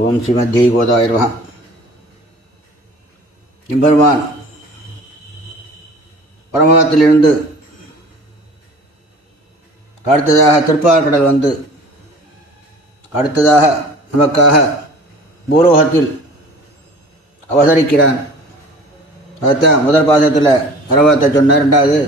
ஓம் ஸ்ரீமத்யை கோதாய நமஹ. எம்பெருமான் பரமபதத்திலிருந்து அடுத்ததாக திருப்பாற்கடல் வந்து அடுத்ததாக நமக்காக பூலோகத்தில் அவதரிக்கிறான். அதைத்தான் முதல் பாசத்தில் பரமபதத்தை சொன்னார், ரெண்டாவது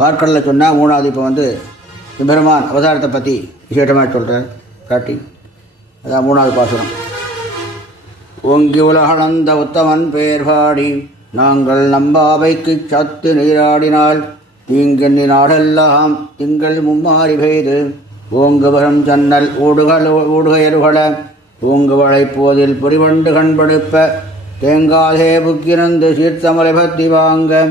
பார்க்கடலில் சொன்னால், மூணாவது இப்போ வந்து எம்பெருமான் அவதாரத்தை பற்றி விசேஷமாக சொல்கிறார் காட்டி. அதான் மூணாவது பாசுரம். ஓங்கி உலகளந்த உத்தமன் பெயர் பாடி நாங்கள் நம்பாவைக்கு சத்து நீராடினால் தீங்கெண்ணி நாடெல்லாம் திங்கள் மும்மாறி பெய்து ஓங்குவரம் சன்னல் ஊடுகையருகள ஓங்குவளை போதில் பொறிவண்டு கண்படுப்ப தேங்காதே புக்கினந்து சீர்த்தமலை பத்தி வாங்க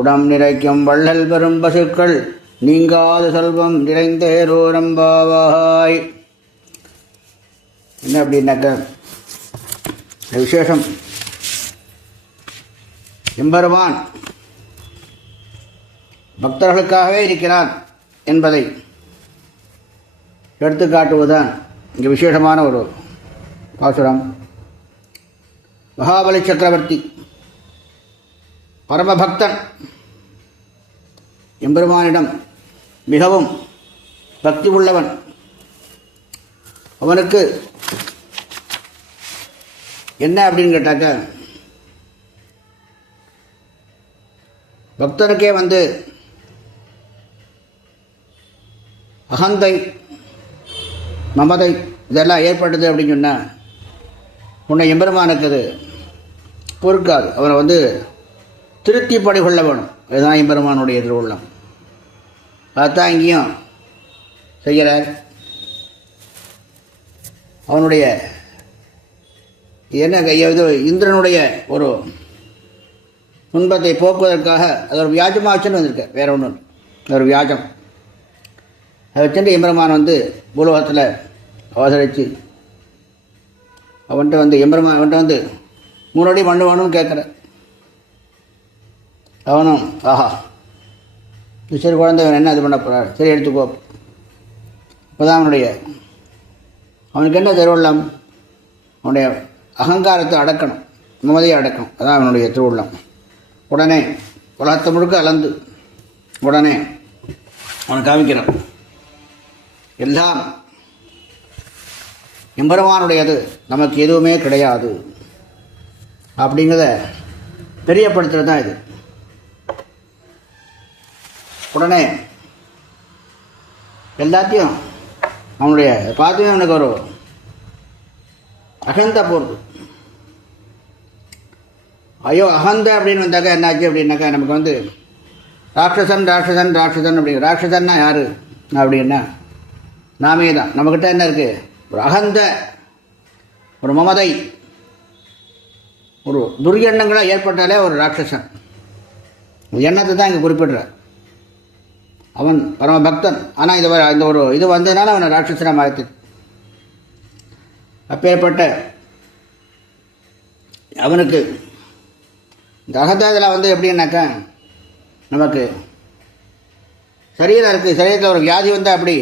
உடம் நிறைக்கும் வள்ளல் பெரும் பசுக்கள் நீங்காத செல்வம் நிறைந்தேரோ நம்பாவாய். என்ன அப்படின்னாக்க விசேஷம், எம்பெருமான் பக்தர்களுக்காகவே இருக்கிறான் என்பதை எடுத்துக்காட்டுவதுதான் இங்கே விசேஷமான ஒரு பாசுரம். மகாபலி சக்கரவர்த்தி பரமபக்தன், எம்பெருமானிடம் மிகவும் பக்தி உள்ளவன். அவனுக்கு என்ன அப்படின்னு கேட்டாக்க, பக்தனுக்கே வந்து அகந்தை மமதை இதெல்லாம் ஏற்பட்டது அப்படின்னு சொன்னால் உன்னை எம்பெருமானுக்கு அது பொறுக்காது. அவனை வந்து திருப்தி படி கொள்ள வேணும். இதுதான் எம்பெருமானுடைய திருவுள்ளம். அதைத்தான் இங்கேயும் செய்கிறார். அவனுடைய என்ன இது இந்திரனுடைய ஒரு துன்பத்தை போக்குவதற்காக அது ஒரு வியாஜமாக வச்சுன்னு வந்திருக்க, வேற ஒன்று ஒரு வியாஜம். அதை வச்சுட்டு எம்பெருமான் வந்து பூலோகத்தில் அவசரித்து அவன்கிட்ட வந்து அவன்கிட்ட வந்து 3 அடி மண்ணு வேணும்னு கேட்குற. அவனும் ஆஹா சரி குழந்தை என்ன இது பண்ண போகிறார், சரி எடுத்துக்கோ. இப்போதான் அவனுக்கு என்ன திருவுள்ளம், அவனுடைய அகங்காரத்தை அடக்கணும், மமதையை அடக்கணும். அதான் அவனுடைய திருவுள்ளம். உடனே உலகத்தை முழுக்க அளந்து உடனே அவன் காமிக்கிறான். எல்லாம் எம்பெருமானுடையது, நமக்கு எதுவுமே கிடையாது அப்படிங்கிறத தெரியப்படுத்துறது தான் இது. உடனே எல்லாத்தையும் அவனுடைய பார்த்துமே அவனுக்கு ஒரு அகந்த போகுது. ஐயோ அகந்த அப்படின்னு வந்தாக்கா என்னாச்சு அப்படின்னாக்கா, நமக்கு வந்து ராட்சசன் ராட்சசன் ராட்சசன் அப்படிங்கிற. ராட்சசன்னா யார் அப்படின்னா நாமே தான். நம்மக்கிட்ட என்ன இருக்குது, ஒரு அகந்த, ஒரு மமதை, ஒரு துர்எண்ணங்களாக ஏற்பட்டாலே ஒரு ராட்சசன். எண்ணத்தை தான் இங்கே குறிப்பிடுற. அவன் பரம பக்தன், ஆனால் இந்த ஒரு இது வந்ததுனால அவனை ராட்சசனாக மாற்றி. அப்பேற்பட்ட அவனுக்கு இந்த அகந்தாதில் வந்து எப்படின்னாக்கா, நமக்கு சரீரம் இருக்குது, சரீரத்தில் ஒரு வியாதி வந்தால் அப்படி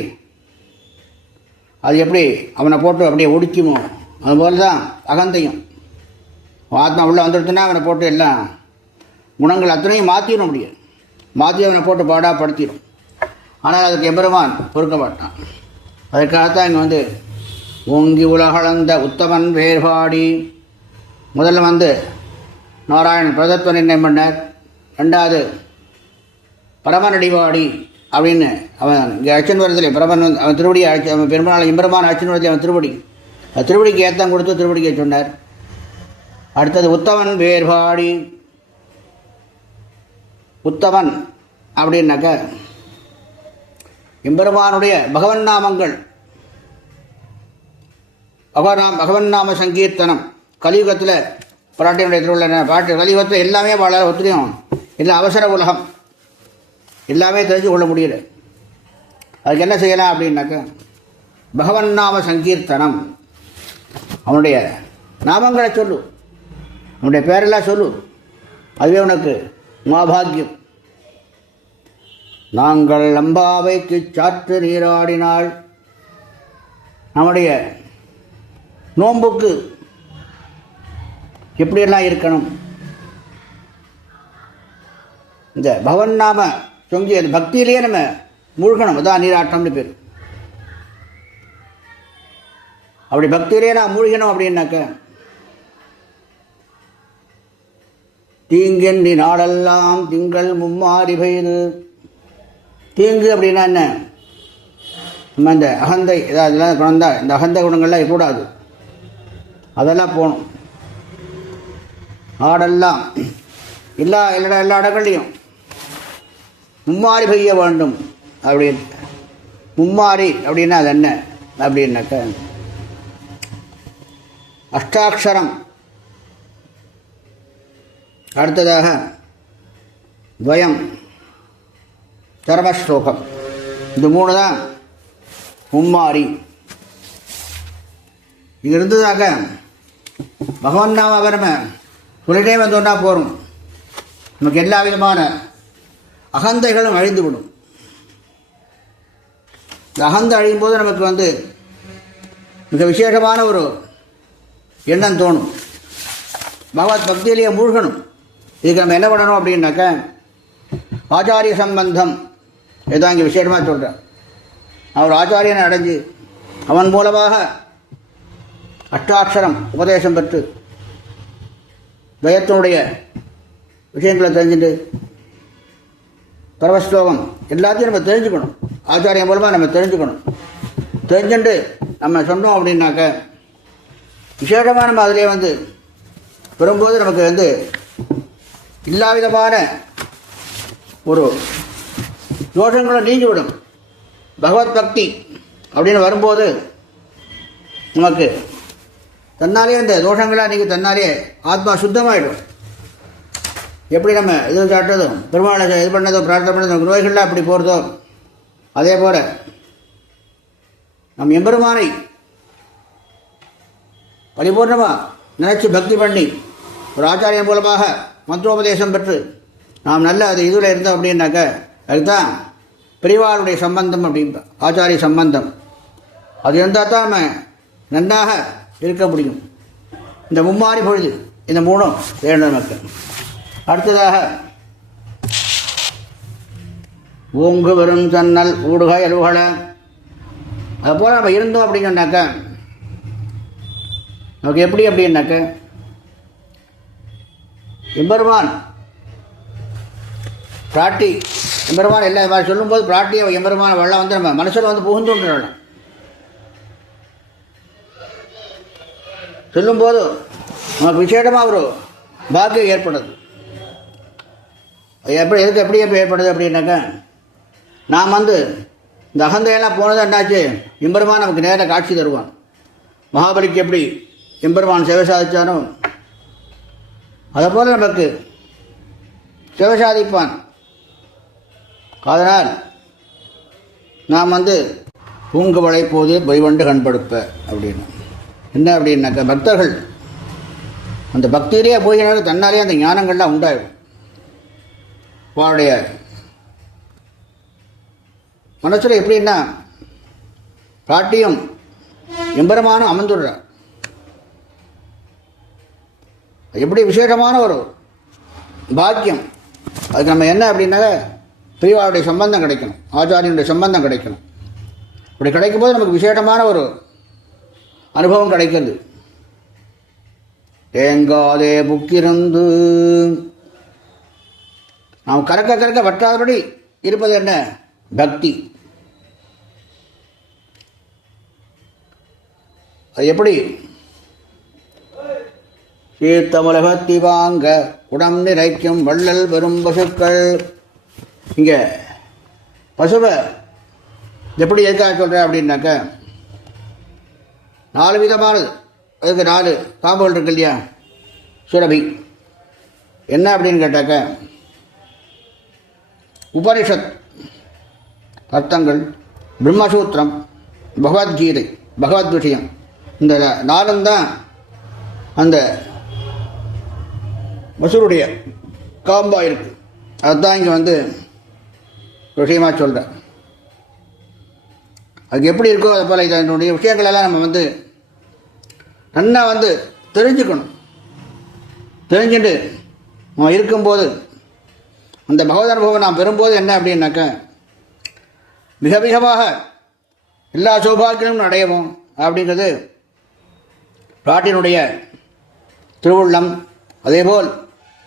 அது எப்படி அவனை போட்டு அப்படியே ஒடுக்குமோ, அதுபோல் தான் அகந்தையும். ஆத்மா உள்ளே வந்துடுச்சுன்னா அவனை போட்டு எல்லாம் குணங்கள் அத்தனையும் மாற்றிடும், முடியும் மாற்றி அவனை போட்டு பாடாப்படுத்திடும். ஆனால் அதுக்கு எம்பெருமான் பொறுக்க மாட்டான். அதற்காகத்தான் இங்கே வந்து ஓங்கி உலகளந்த உத்தமன் வேறுபாடி. முதல்ல வந்து நாராயணன் பிரதத்துவ நிர்ணயம் பண்ணார். ரெண்டாவது பரமநடிவாடி அப்படின்னு அவன் இங்கே அச்சன் வரதில்லை. பரமன் வந்து அவன் திருவடி அழைச்சி, அவன் பெருமாள் எம்பெருமான் அச்சன் வரதில்லை. அவன் திருவடிக்கு ஏத்தம் கொடுத்து திருவடிக்கை சொன்னார். அடுத்தது உத்தமன் வேறுபாடி. உத்தமன் அப்படின்னாக்க எம்பெருமானுடைய பகவன் நாமங்கள், பகவன் நாம சங்கீர்த்தனம். கலியுகத்தில் பாட்டினுடைய திருவிழா பாட்டு, கலியுகத்தில் எல்லாமே வாழ ஒத்துழையும், எல்லாம் அவசர உலகம், எல்லாமே தெரிஞ்சு கொள்ள முடியல. அதுக்கு என்ன செய்யலாம் அப்படின்னாக்க பகவன் நாம சங்கீர்த்தனம். அவனுடைய நாமங்களை சொல்லு, அவனுடைய பேரெல்லாம் சொல்லு, அதுவே உனக்கு மாபாகியம். நாங்கள் நம்பாவைக்கு சாற்று நீராடினால், நம்முடைய நோன்புக்கு எப்படியெல்லாம் இருக்கணும், இந்த பவன் நாம சொல்லி அது பக்தியிலேயே நம்ம மூழ்கணும். அதான் நீராட்டம்னு பேர். அப்படி பக்தியிலே நான் மூழ்கணும் அப்படின்னாக்க தீங்கென்றி நாளெல்லாம் திங்கள் மும்மாறி பெய்து. தீங்கு அப்படின்னா என்ன? நம்ம இந்த அகந்தை இதெல்லாம் குணந்தா, இந்த அகந்தை குணங்கள்லாம் இருக்கக்கூடாது, அதெல்லாம் போகணும். நாடெல்லாம் எல்லா இடங்கள்லையும் மும்மாறி பெய்ய வேண்டும் அப்படின்னு. மும்மாறி அப்படின்னா அது என்ன அப்படின்னாக்க அஷ்டாட்சரம், அடுத்ததாக துவயம், சரமஸ்லோகம், இந்த 3 தான் மும்மாறி. இது இருந்ததாக பகவான் நாம நம்ம சொல்லிட்டே வந்தோன்னா போகிறோம், நமக்கு எல்லா விதமான அகந்தைகளும் அழிந்துவிடும். இந்த அகந்தை அழியும் போது நமக்கு மிக விசேஷமான ஒரு எண்ணம் தோணும். பகவத் பக்தியிலேயே மூழ்கணும். இதுக்கு நம்ம என்ன பண்ணணும் அப்படின்னாக்க ஆச்சாரிய சம்பந்தம் இதான் இங்கே விசேஷமாக சொல்கிறேன். அவர் ஆச்சாரியனை அடைஞ்சு அவன் மூலமாக அஷ்டாட்சரம் உபதேசம் பெற்று துவயத்தினுடைய விஷயங்களை தெரிஞ்சுட்டு பரவஸ்லோகம் எல்லாத்தையும் நம்ம தெரிஞ்சுக்கணும். ஆச்சாரியம் மூலமாக நம்ம தெரிஞ்சுக்கணும். தெரிஞ்சுட்டு நம்ம சொன்னோம் அப்படின்னாக்க விசேஷமாக நம்ம அதிலே வரும்போது நமக்கு எல்லா விதமான ஒரு தோஷங்களும் நீங்கிவிடும். பகவத் பக்தி அப்படின்னு வரும்போது நமக்கு தன்னாலே அந்த தோஷங்களாக நீங்கள் தன்னாலே ஆத்மா சுத்தமாகிடும். எப்படி நம்ம இது காட்டுறதும் பெருமாளை இது பண்ணதோ பிரார்த்தனை பண்ணதோ நோய்கள்லாம் அப்படி போகிறதோ அதே போல் நம் எம்பெருமானை பரிபூர்ணமாக நினைச்சு பக்தி பண்ணி ஒரு ஆச்சாரியம் மூலமாக மந்திரோபதேசம் பெற்று நாம் நல்ல அது இதில் இருந்தோம் அப்படின்னாக்க அதுதான் பெரியவாளுடைய சம்பந்தம் அப்படின்பா, ஆச்சாரிய சம்பந்தம். அது இருந்தால் தான் நம்ம நன்றாக இருக்க முடியும். இந்த மும்மாறி பொழுது இந்த 3 வேண்டும் நமக்கு. அடுத்ததாக ஓங்கு வரும் சன்னல் ஊடுக எலுகல, அதுபோல் நம்ம இருந்தோம் அப்படின்னு சொன்னாக்க நமக்கு எப்படி அப்படின்னாக்க எம்பெருமான் பிராட்டி எம்பெருமான் எல்லா மாதிரி சொல்லும்போது பிராட்டியை எம்பெருமான வெள்ளம் நம்ம மனுஷன் புகுந்துன்றோம். சொல்லும்போது நமக்கு விசேஷமாக ஒரு பாக்கியம் ஏற்படுது. எப்படி ஏற்படுது அப்படின்னாக்கா நாம் இந்த அகந்தையெல்லாம் போனது என்னாச்சு, எம்பெருமான் நமக்கு நேராக காட்சி தருவான். மகாபலிக்கு எப்படி எம்பெருமான் சேவை சாதித்தானோ அதுபோல் நமக்கு சேவை சாதிப்பான். அதனால் நாம் பூங்கு வளைப்போது பொய்வண்டு கண்படுப்ப அப்படின்னு என்ன அப்படின்னாக்க பக்தர்கள் அந்த பக்தியிலேயே போயினால தன்னாலே அந்த ஞானங்கள்லாம் உண்டாயிடும். அவருடைய மனசில் எப்படின்னா காட்டியும் எம்பெருமானும் அமர்ந்துடுறார். எப்படி விசேஷமான ஒரு பாக்கியம். அதுக்கு நம்ம என்ன அப்படின்னாக்க பெரியவாளுடைய சம்பந்தம் கிடைக்கணும், ஆச்சாரியனுடைய சம்பந்தம் கிடைக்கணும். அப்படி கிடைக்கும்போது நமக்கு விசேஷமான ஒரு அனுபவம் கிடைக்கிறது. தேங்காதே புக்கிருந்து நாம் கறக்க வற்றாதபடி இருப்பது என்ன? பக்தி. அது எப்படி? சீர்த்தமுலகத்தி வாங்க உடம் நிறைக்கும் வள்ளல் வரும் பசுக்கள். இங்கே பசுவை எப்படி எதுக்காக சொல்கிறேன் அப்படின்னாக்க 4 விதமானது. அதுக்கு 4 காம்புகள் இருக்கு இல்லையா? சுரபி என்ன அப்படின்னு கேட்டாக்க உபனிஷத் அர்த்தங்கள், பிரம்மசூத்திரம், பகவத்கீதை, பகவத் விஷயம், இந்த 4 தான் அந்த பசுருடைய காம்பா இருக்குது. அதுதான் இங்கே விஷயமாக சொல்கிறேன். அதுக்கு எப்படி இருக்கோ அது போல் இதனுடைய விஷயங்களெல்லாம் நம்ம நன்னா தெரிஞ்சுக்கணும். தெரிஞ்சுட்டு நம்ம இருக்கும்போது அந்த பகவத் அனுபவம் நாம் பெறும்போது என்ன அப்படின்னாக்க மிக மிகமாக எல்லா சௌபாகியங்களும் அடையவும் அப்படிங்கிறது பிராட்டினுடைய திருவுள்ளம். அதேபோல்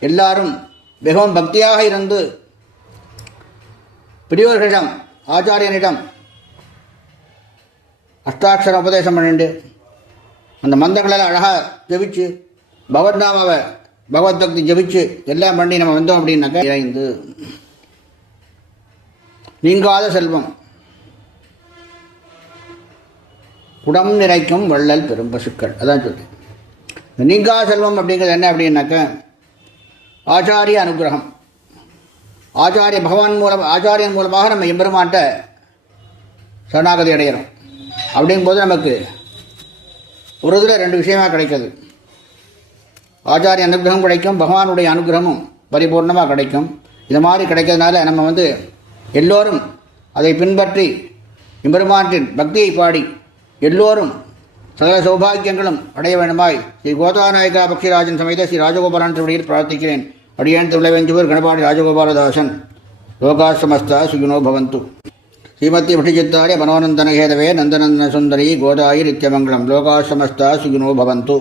எல்லாரும் மிகவும் பக்தியாக இருந்து பெரியவர்களிடம் ஆச்சாரியனிடம் அஷ்டாட்சர உபதேசம் பண்ணிட்டு அந்த மந்திரங்களெல்லாம் அழகாக ஜபிச்சு பகவத்நாமாவை பகவத் பக்தி ஜபிச்சு எல்லாம் பண்ணி நம்ம வந்தோம் அப்படின்னாக்கா 5 நீங்காத செல்வம் குடம் நிறைக்கும் வள்ளல் பெரும் பசுக்கள். அதான் சொல்றேன். நீங்காத செல்வம் அப்படிங்கிறது என்ன அப்படின்னாக்க ஆச்சாரிய அனுகிரகம். ஆச்சாரியன் மூலமாக நம்ம எம்பெருமான்ட்ட சரணாகதி அடைகிறோம். அப்படிங்கும்போது நமக்கு ஒரு இதில் 2 விஷயமாக கிடைக்கிறது. ஆச்சாரிய அனுகிரகம் கிடைக்கும், பகவானுடைய அனுகிரகமும் பரிபூர்ணமாக கிடைக்கும். இது மாதிரி கிடைக்கிறதுனால நம்ம எல்லோரும் அதை பின்பற்றி எம்பெருமானின் பக்தியை பாடி எல்லோரும் சகல சௌபாகியங்களும் அடைய வேண்டுமாய் ஸ்ரீ கோதாநாயகா பக்ஷிராஜன் சமேத ஸ்ரீ ராஜகோபாலன் திருவடியில் பிரார்த்திக்கிறேன். அடியேன் திருவிழவெஞ்சுவர் கணபாடி ராஜகோபாலதாசன். லோகாசமஸ்தா சுகினோ பவந்து. ஸ்ரீமதி பட்டிச்சித்தாரிய மனோநந்தனகேதவே நந்தநந்தன சுந்தரி கோதாயி நித்யமங்கலம். லோகாசமஸ்தா சுகினோ பவந்து.